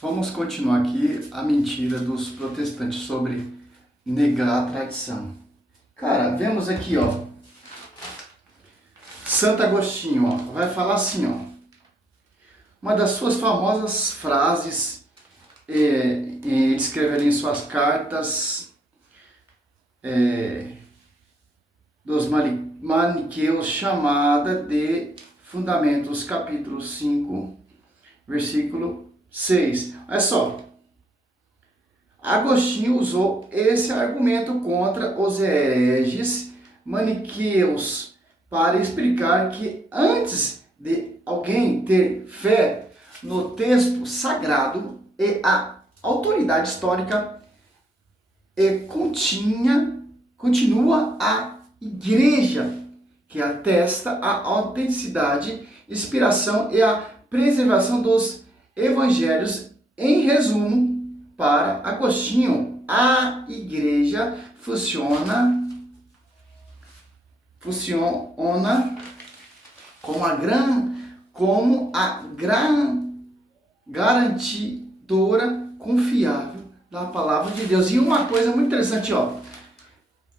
Vamos continuar aqui a mentira dos protestantes sobre negar a tradição. Cara, vemos aqui, ó, Santo Agostinho, ó, vai falar assim, ó, uma das suas famosas frases, ele escreve ali em suas cartas dos maniqueus, chamada de Fundamentos, capítulo 5, versículo 6. Olha só, Agostinho usou esse argumento contra os hereges maniqueus para explicar que antes de alguém ter fé no texto sagrado e a autoridade histórica, continua a igreja, que atesta a autenticidade, inspiração e a preservação dos evangelhos. Em resumo, para Agostinho, a igreja funciona como a garantidora confiável da palavra de Deus. E uma coisa muito interessante, ó,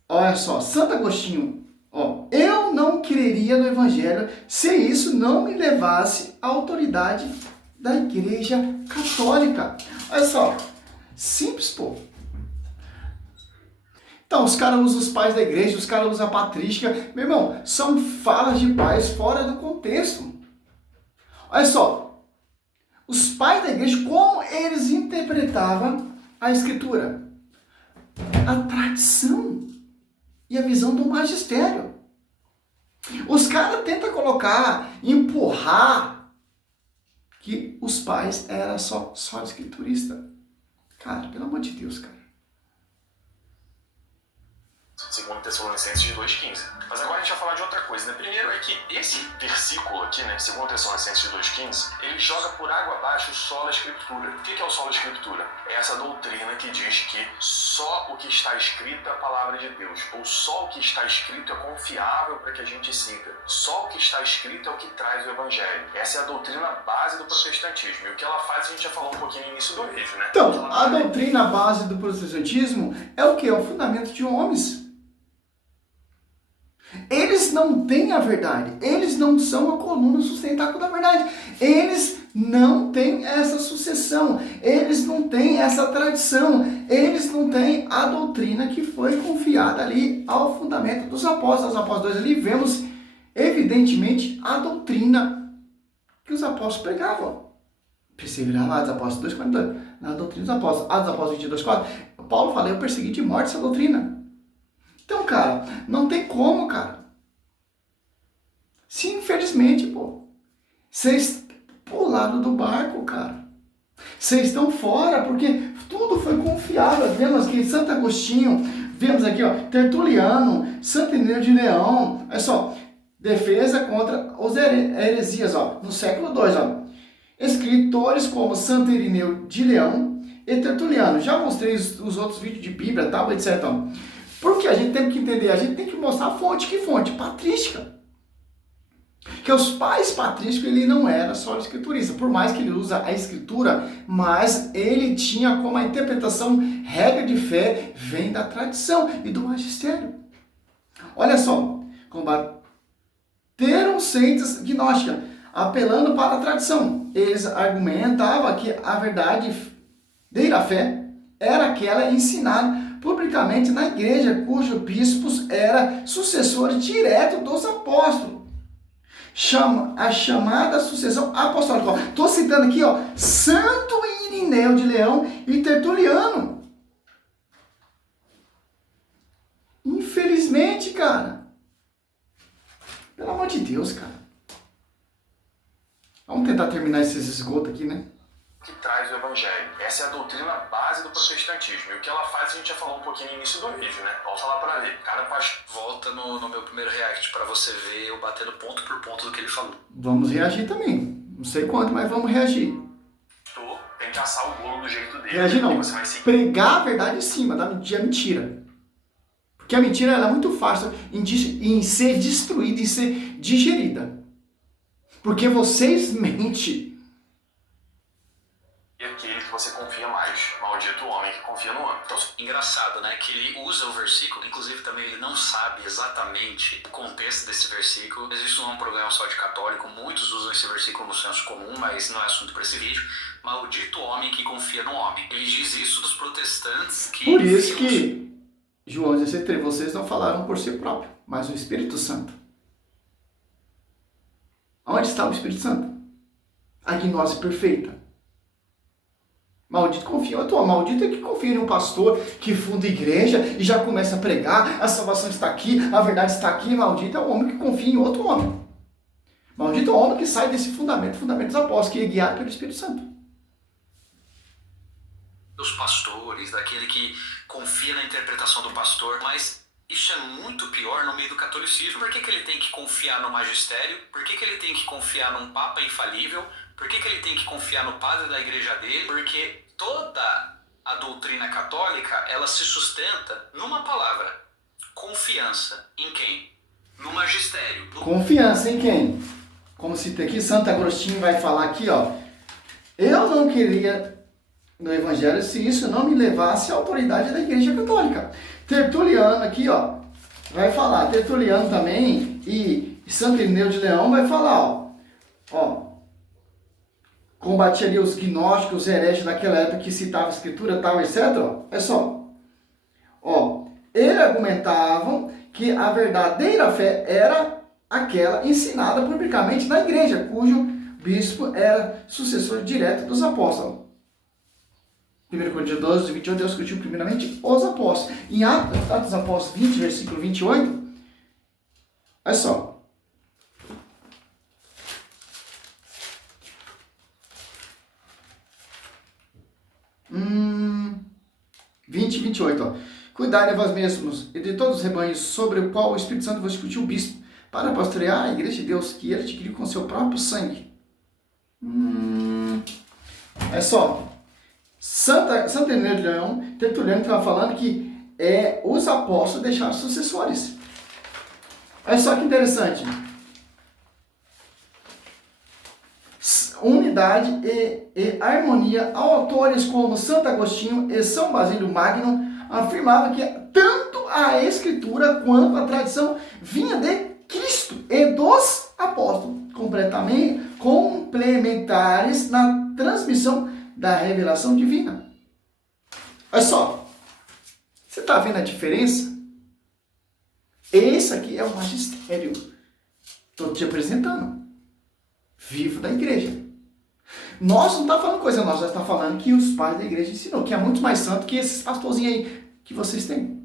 olha só, Santo Agostinho, ó, eu não creria no evangelho se isso não me levasse à autoridade da igreja católica. Olha só, simples, pô. Então, os caras usam os pais da igreja, os caras usam a patrística. Meu irmão, são falas de pais fora do contexto. Olha só, os pais da igreja, como eles interpretavam a escritura? A tradição e a visão do magistério. Os caras tentam empurrar que os pais eram só escriturista. Cara, pelo amor de Deus, cara. 2 Tessalonicenses 2,15. Mas agora a gente vai falar de outra coisa, né? Primeiro é que esse versículo aqui, né, 2 Tessalonicenses 2,15, ele joga por água abaixo o sola escritura. O que é o sola escritura? É essa doutrina que diz que só o que está escrito é a palavra de Deus, ou só o que está escrito é confiável para que a gente siga. Só o que está escrito é o que traz o evangelho. Essa é a doutrina base do protestantismo. E o que ela faz, a gente já falou um pouquinho no início do vídeo, né? Então, a doutrina base do protestantismo é o quê? É o fundamento de homens. Eles não têm a verdade, eles não são a coluna sustentável da verdade, eles não têm essa sucessão, eles não têm essa tradição, eles não têm a doutrina que foi confiada ali ao fundamento dos apóstolos. Os apóstolos ali vemos evidentemente a doutrina que os apóstolos pregavam. Perseverar Atos dos Apóstolos 2,42, na doutrina dos apóstolos. Atos dos Apóstolos 22,4, Paulo fala, eu persegui de morte essa doutrina. Então, cara, não tem como, cara. Se infelizmente, pô, vocês pularam do barco, cara. Vocês estão fora, porque tudo foi confiável. Vemos aqui Santo Agostinho, vemos aqui, ó, Tertuliano, Santo Irineu de Leão. Olha só, defesa contra os heresias, ó, no século II, ó. Escritores como Santo Irineu de Leão e Tertuliano. Já mostrei os outros vídeos de Bíblia, tal, etc. Porque a gente tem que entender, a gente tem que mostrar a fonte. Que fonte? Patrística. Que os pais patrísticos, ele não era só escriturista. Por mais que ele usa a escritura, mas ele tinha como a interpretação, regra de fé, vem da tradição e do magistério. Olha só, combateram seitas gnósticas, apelando para a tradição. Eles argumentavam que a verdade da fé era aquela ensinada publicamente na igreja, cujos bispos eram sucessores diretos dos apóstolos. A chamada sucessão apostólica. Estou citando aqui, ó, Santo Irineu de Leão e Tertuliano. Infelizmente, cara. Pelo amor de Deus, cara. Vamos tentar terminar esses esgotos aqui, né? Que traz o evangelho. Essa é a doutrina base do protestantismo. E o que ela faz, a gente já falou um pouquinho no início do vídeo, né? Volta lá pra ver. Cada pastor volta no meu primeiro react pra você ver eu batendo ponto por ponto do que ele falou. Vamos reagir também. Não sei quanto, mas vamos reagir. Tem que assar o bolo do jeito dele. Reagir não. Pregar a verdade em cima da mentira. Porque a mentira ela é muito fácil em ser destruída, em ser digerida. Porque vocês mentem. daquele que você confia mais. Maldito o homem que confia no homem. Então, Engraçado, né? Que ele usa o versículo, inclusive também ele não sabe exatamente o contexto desse versículo. Mas isso não é um problema só de católico, muitos usam esse versículo no senso comum, mas não é assunto para esse vídeo. Maldito o homem que confia no homem. Ele diz isso dos protestantes que... Por isso que João 16:3, vocês não falaram por si próprio, mas o Espírito Santo. Onde está o Espírito Santo? A gnose perfeita. Maldito confia em outro homem. Maldito é que confia em um pastor que funda igreja e já começa a pregar, a salvação está aqui, a verdade está aqui. Maldito é o homem que confia em outro homem. Maldito é o homem que sai desse fundamento dos apóstolos, que é guiado pelo Espírito Santo. Dos pastores, daquele que confia na interpretação do pastor, mas isso é muito pior no meio do catolicismo. Por que ele tem que confiar no magistério? Por que ele tem que confiar num papa infalível? Por que ele tem que confiar no padre da igreja dele? Porque toda a doutrina católica, ela se sustenta numa palavra: confiança. Em quem? No magistério. Confiança em quem? Como cita aqui, Santo Agostinho vai falar aqui, ó. Eu não queria no Evangelho se isso não me levasse à autoridade da Igreja Católica. Tertuliano aqui, ó, vai falar. Tertuliano também e Santo Irineu de Leão vai falar, ó. Combatia ali os gnósticos, os hereges daquela época que citava a Escritura, tal, etc. É só. Ó, eles argumentavam que a verdadeira fé era aquela ensinada publicamente na igreja, cujo bispo era sucessor direto dos apóstolos. 1 Coríntios 12, 28, Deus discutiu primeiramente os apóstolos. Em Atos dos Apóstolos 20, versículo 28, olha só. 20 e 28, ó. Cuidai de vós mesmos e de todos os rebanhos sobre o qual o Espírito Santo vos discutiu o bispo, para pastorear a igreja de Deus, que ele adquiriu com seu próprio sangue. É só. Santo Irineu de Leão, Tertuliano estava falando que os apóstolos deixaram sucessores. Olha só que interessante. Unidade e harmonia. Autores como Santo Agostinho e São Basílio Magno afirmavam que tanto a Escritura quanto a tradição vinha de Cristo e dos apóstolos, complementares na transmissão da revelação divina. Olha só, você está vendo a diferença? Esse aqui é o magistério. Estou te apresentando. Vivo da igreja. Nós não estamos falando coisa, nós já estamos falando que os pais da igreja ensinou, que é muito mais santo que esses pastorzinhos aí que vocês têm.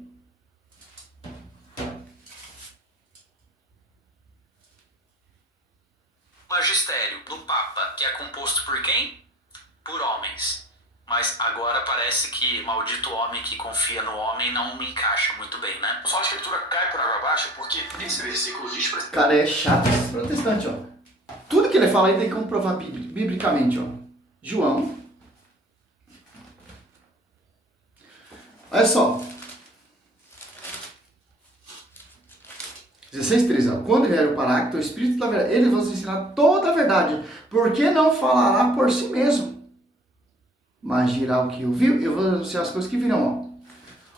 Magistério do Papa, que é composto por quem? Por homens. Mas agora parece que maldito homem que confia no homem não me encaixa muito bem, né? só a escritura cai por água abaixo porque esse versículo diz pra... Cara, é chato esse protestante, ó. Tudo que ele fala aí tem que comprovar biblicamente, ó. João. Olha só. 16:13, ó. Quando vier o Paráclito, o Espírito da verdade, ele vos ensinar toda a verdade, porque não falará por si mesmo, mas dirá o que ouviu, e eu vou anunciar as coisas que virão,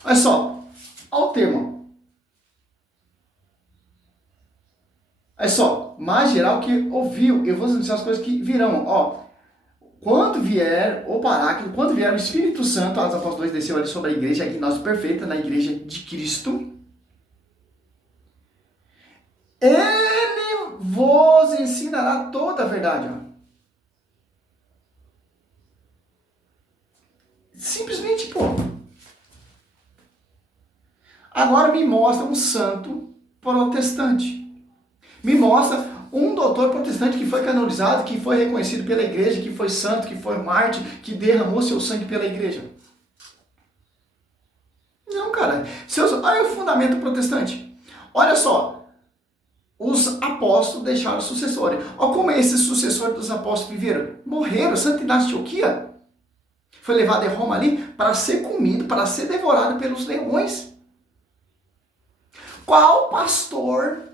ó. Olha só. Olha o termo, ó. Olha só, mas geral que ouviu, eu vou anunciar as coisas que virão, ó. Quando vier o Paráclito, quando vier o Espírito Santo, Atos Apóstolos 2 desceu ali sobre a igreja, a gnose perfeita, na igreja de Cristo, ele vos ensinará toda a verdade, ó. Simplesmente, pô. Agora me mostra um santo protestante. Me mostra um doutor protestante que foi canonizado, que foi reconhecido pela igreja, que foi santo, que foi mártir, que derramou seu sangue pela igreja. Não, cara. Olha o fundamento protestante. Olha só. Os apóstolos deixaram sucessores. Olha como esses sucessores dos apóstolos viveram. Morreram. Santo Inácio de Antioquia foi levado em Roma ali para ser comido, para ser devorado pelos leões. Qual pastor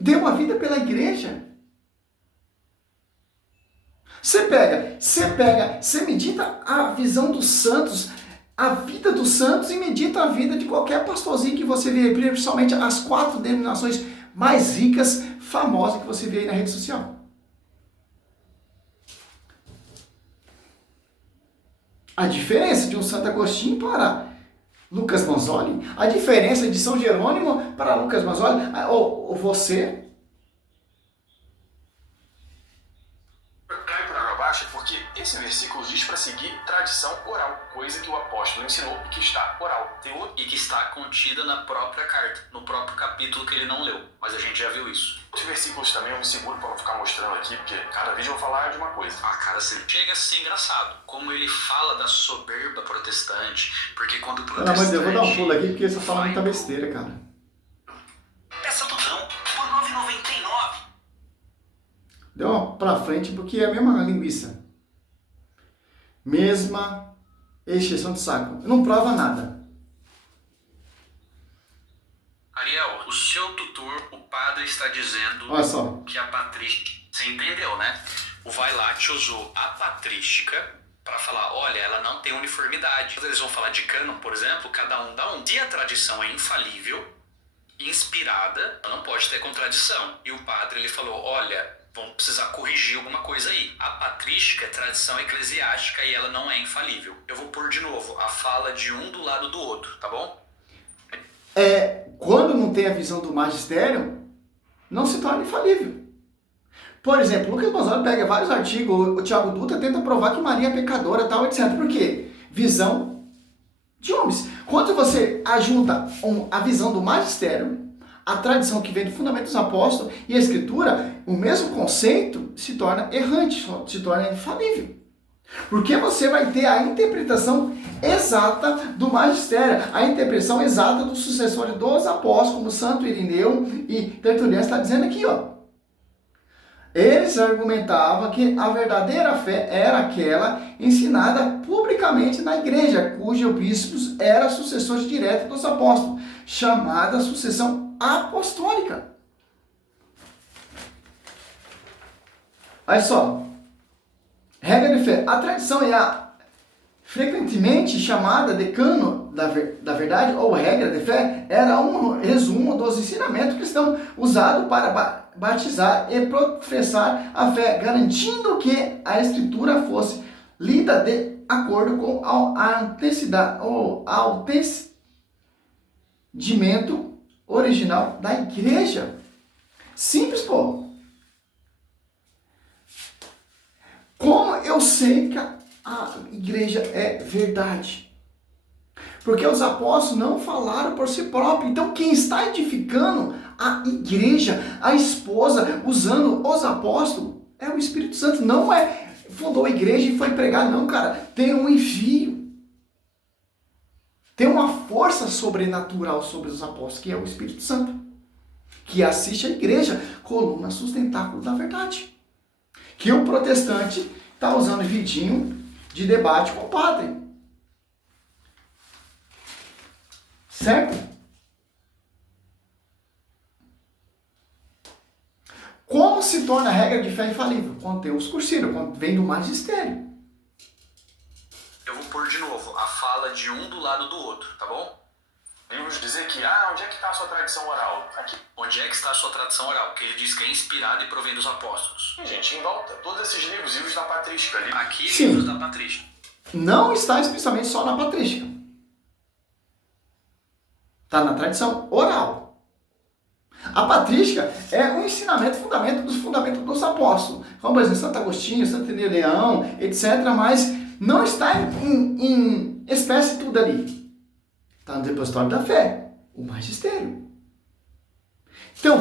deu a vida pela igreja? Você medita a visão dos santos, a vida dos santos, e medita a vida de qualquer pastorzinho que você vê, principalmente as 4 denominações mais ricas, famosas que você vê aí na rede social. A diferença de um Santo Agostinho para Lucas Manzoli, a diferença de São Jerônimo para Lucas Manzoli, ou você... Cai por água abaixo porque esse versículo diz para seguir tradição oral, coisa que o apóstolo ensinou e que está oral. E que está contida na própria carta, no próprio capítulo que ele não leu. Mas a gente já viu isso. Os versículos também eu me seguro para não ficar mostrando aqui, porque cada vídeo eu vou falar de uma coisa. Cara, chega a ser engraçado. Como ele fala da soberba protestante, porque quando o protestante... Não, mas eu vou dar um pulo aqui porque você fala muita besteira, cara. Peça tudão por R$ 9,99. Deu uma pra frente porque é a mesma linguiça. Mesma exceção de saco. Não prova nada. Ariel, o seu tutor, o padre, está dizendo Olha só. que a patrística... Você entendeu, né? O Vailate usou a patrística para falar, olha, ela não tem uniformidade. Quando eles vão falar de cânon, por exemplo, cada um dá um. Se a tradição é infalível, inspirada, não pode ter contradição. E o padre, ele falou, olha... vão precisar corrigir alguma coisa aí. A patrística é tradição eclesiástica e ela não é infalível. Eu vou pôr de novo a fala de um do lado do outro, tá bom? Quando não tem a visão do magistério, não se torna infalível. Por exemplo, Lucas Manzoli pega vários artigos, o Thiago Dutra tenta provar que Maria é pecadora, tal, etc. Por quê? Visão de homens. Quando você ajunta a visão do magistério, a tradição que vem do fundamento dos apóstolos e a escritura, o mesmo conceito se torna errante, se torna infalível. Porque você vai ter a interpretação exata do magistério, a interpretação exata dos sucessores dos apóstolos, como Santo Irineu e Tertuliano está dizendo aqui, ó. Eles argumentavam que a verdadeira fé era aquela ensinada publicamente na igreja, cujos bispos eram sucessores diretos dos apóstolos, chamada sucessão apostólica. Olha só, regra de fé. A tradição é a frequentemente chamada de cânon da verdade ou regra de fé, era um resumo dos ensinamentos cristãos usado para batizar e professar a fé, garantindo que a escritura fosse lida de acordo com a intensidade ou entendimento original da igreja. Simples, pô. Como eu sei que a igreja é verdade? Porque os apóstolos não falaram por si próprios. Então quem está edificando a igreja, a esposa, usando os apóstolos, é o Espírito Santo. Não é fundou a igreja e foi pregar, não, cara. Tem um envio. Tem uma força sobrenatural sobre os apóstolos, que é o Espírito Santo, que assiste a igreja, coluna sustentáculo da verdade. Que o protestante está usando vidinho de debate com o padre. Certo? Como se torna a regra de fé infalível? Quando tem os cursírios, quando vem do magistério. Eu vou pôr de novo a fala de um do lado do outro, tá bom? Vamos dizer que, onde é que está a sua tradição oral? Aqui. Onde é que está a sua tradição oral? Que ele diz que é inspirado e provém dos apóstolos. E, gente, em volta, todos esses livros da patrística ali. Aqui, Sim. livros da patrística. Não está especialmente só na patrística. Está na tradição oral. A patrística é um ensinamento, fundamento dos fundamentos dos apóstolos. Como, por exemplo, Santo Agostinho, Santo Irineu de Leão, etc. Mas não está em espécie tudo ali. Está no depositório da fé, o magistério. Então,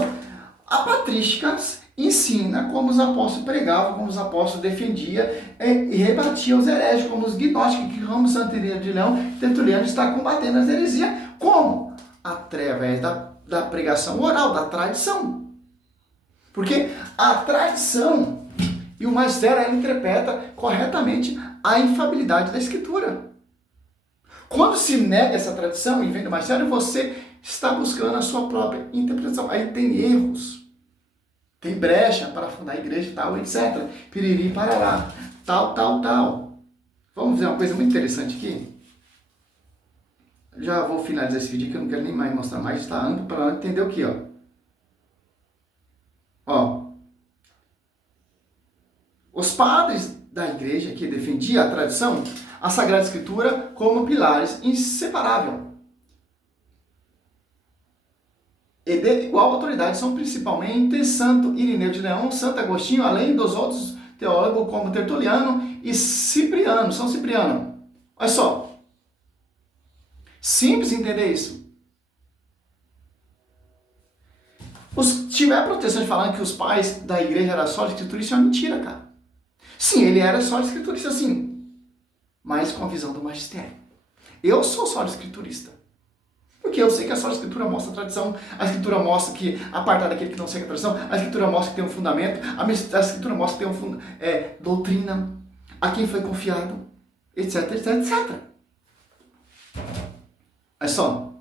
a patrística ensina como os apóstolos pregavam, como os apóstolos defendiam e rebatiam os heréticos, como os gnósticos, que como Santo Irineu de Leão, Tertuliano está combatendo as heresias. Como? Através da pregação oral, da tradição. Porque a tradição e o magistério, ela interpreta corretamente a infalibilidade da escritura. Quando se nega essa tradição e vem do magistério, você está buscando a sua própria interpretação. Aí tem erros. tem brecha para fundar a igreja, tal, etc. Piriri, parará, tal. Vamos ver uma coisa muito interessante aqui. Já vou finalizar esse vídeo que eu não quero nem mais mostrar mais, está amplo para entender o que, ó. Os padres da igreja que defendiam a tradição, a Sagrada Escritura como pilares inseparáveis. E de igual autoridade são principalmente Santo Irineu de Leão, Santo Agostinho, além dos outros teólogos como Tertuliano e Cipriano, São Cipriano. Olha só. Simples entender isso. Se tiver proteção de falando que os pais da igreja eram só escrituristas, é uma mentira, cara. Sim, ele era só escriturista, sim. Mas com a visão do magistério. Eu sou só escriturista. Porque eu sei que a só escritura mostra a tradição, a escritura mostra que apartar daquele que não segue a tradição, a escritura mostra que tem um fundamento, a escritura mostra que tem doutrina, a quem foi confiado, etc. Olha só.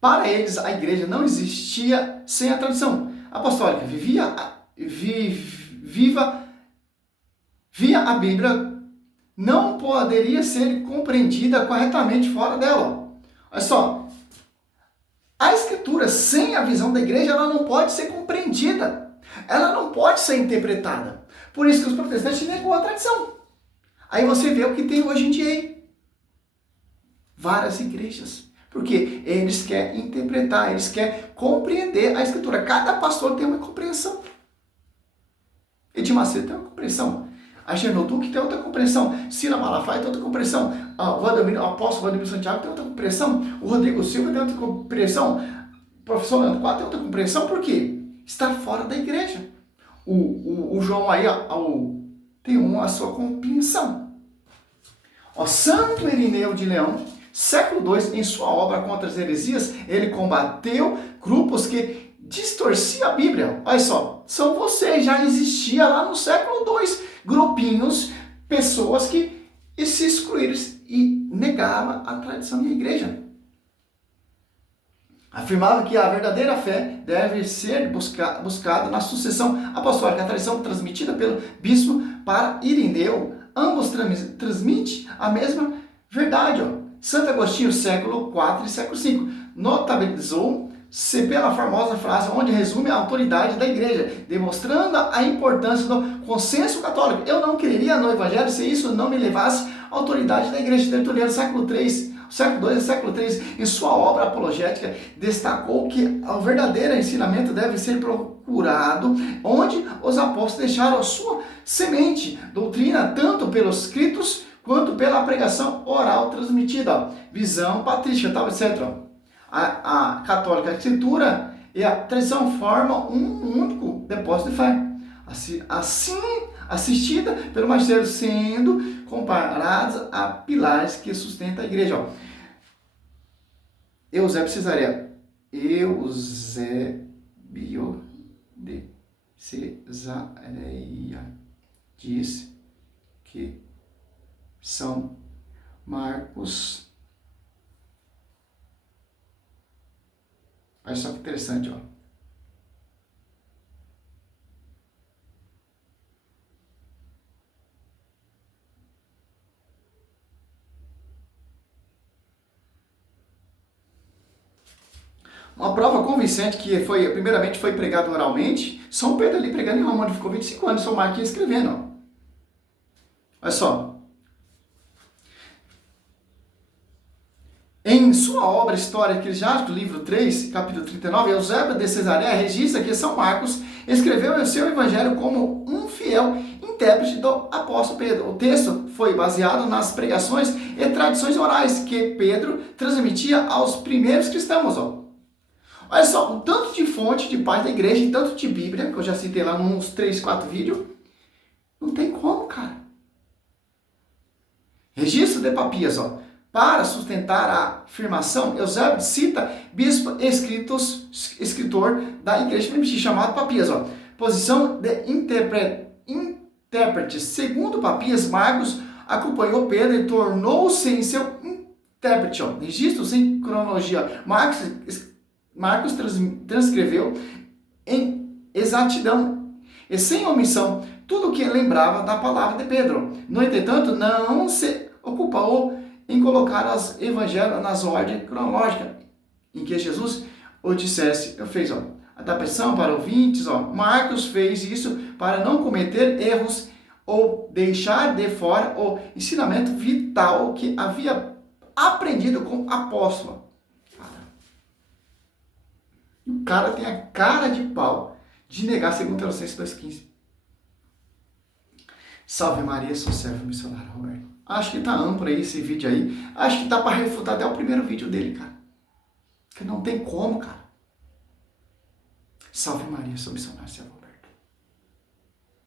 Para eles, a igreja não existia sem a tradição apostólica. Via a Bíblia, não poderia ser compreendida corretamente fora dela. Olha só. A escritura, sem a visão da igreja, ela não pode ser compreendida. Ela não pode ser interpretada. Por isso que os protestantes negou a tradição. Aí você vê o que tem hoje em dia aí. Várias igrejas. Porque eles querem interpretar, eles querem compreender a escritura. Cada pastor tem uma compreensão. Edir Macedo tem uma compreensão. A Genoduc tem outra compreensão. Sila Malafaia tem outra compreensão. O apóstolo Vladimir Santiago tem outra compreensão. O Rodrigo Silva tem outra compreensão. O professor Leandro Quadro tem outra compreensão. Por quê? Está fora da igreja. O João aí tem a sua compreensão. Santo Irineu de Leão, século II, em sua obra contra as heresias, ele combateu grupos que distorciam a Bíblia. Olha só, são vocês, já existia lá no século II, grupinhos, pessoas que se excluíram e negavam a tradição da igreja. Afirmava que a verdadeira fé deve ser buscada na sucessão apostólica, a tradição transmitida pelo bispo para Irineu. Ambos transmitem a mesma verdade. Santo Agostinho, século IV e século V, notabilizou-se pela famosa frase onde resume a autoridade da igreja, demonstrando a importância do consenso católico. Eu não creria no evangelho se isso não me levasse à autoridade da igreja. Tertuliano, século II e século III, em sua obra apologética, destacou que o verdadeiro ensinamento deve ser procurado onde os apóstolos deixaram a sua semente, doutrina, tanto pelos escritos quanto pela pregação oral transmitida, visão patrística, tal, etc. A católica, a escritura e a tradição formam um único depósito de fé, assim assistida pelo magistério, sendo comparadas a pilares que sustentam a igreja. Eusébio de Cesareia diz que São Marcos. Olha só que interessante, Uma prova convincente que primeiramente foi pregado oralmente, São Pedro ali pregando em Roma, onde ficou 25 anos, São Marquinhos escrevendo. Olha só. Em sua obra História Eclesiástica, livro 3, capítulo 39, Eusébio de Cesareia registra que São Marcos escreveu o seu evangelho como um fiel intérprete do apóstolo Pedro. O texto foi baseado nas pregações e tradições orais que Pedro transmitia aos primeiros cristãos. Olha só, o tanto de fonte de pais da igreja e tanto de Bíblia, que eu já citei lá nos 3, 4 vídeos, não tem como, cara. Registro de Papias, Para sustentar a afirmação, Eusébio cita bispo escritor da igreja primitiva chamado Papias. Posição de intérprete. Segundo Papias, Marcos acompanhou Pedro e tornou-se em seu intérprete. Registro sem cronologia. Marcos transcreveu e exatidão e sem omissão tudo o que lembrava da palavra de Pedro. No entretanto, não se ocupou em colocar os evangelhos nas ordens cronológicas em que Jesus o dissesse. Eu fiz, adaptação para ouvintes, Marcos fez isso para não cometer erros ou deixar de fora o ensinamento vital que havia aprendido com o apóstolo. O cara tem a cara de pau de negar 2 Tessalonicenses 2,15. Salve Maria, sou servo missionário, Roberto. Acho que tá amplo aí esse vídeo aí. Acho que tá para refutar até o primeiro vídeo dele, cara. Que não tem como, cara. Salve Maria, sou missionário, servo.